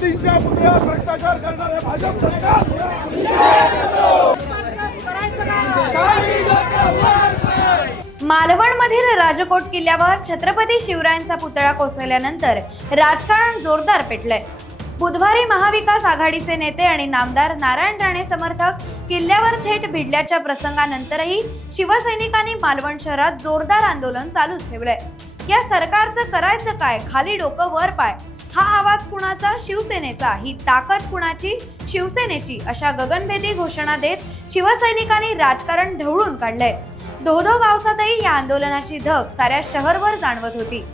मोदींच्या पुतळ्यावर भ्रष्टाचार करणारे भाजप सरकार मालवणमधील राजकोट किल्ल्यावर छत्रपती शिवरायांचा पुतळा कोसळल्यानंतर राजकारण जोरदार पेटलंय। बुधवारी महाविकास आघाडीचे नेते आणि नामदार नारायण राणे समर्थक किल्ल्यावर थेट भिडल्याच्या प्रसंगानंतरही शिवसैनिकांनी मालवण शहरात जोरदार आंदोलन चालूच ठेवलंय। या सरकारचं करायचं काय, खाली डोकं वर पाय, हा आवाज कुणाचा, शिवसेनेचा, ही ताकद कुणाची, शिवसेनेची, अशा गगनभेदी घोषणा देत शिवसैनिकांनी राजकारण ढवळून काढलंय। धोधो पावसातही या आंदोलनाची धग साऱ्या शहरभर जाणवत होती।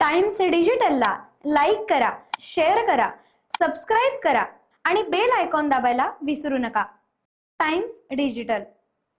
टाइम्स डिजिटलला लाईक करा, शेअर करा, सबस्क्राईब करा आणि बेल आयकॉन दाबायला विसरू नका। Times digital.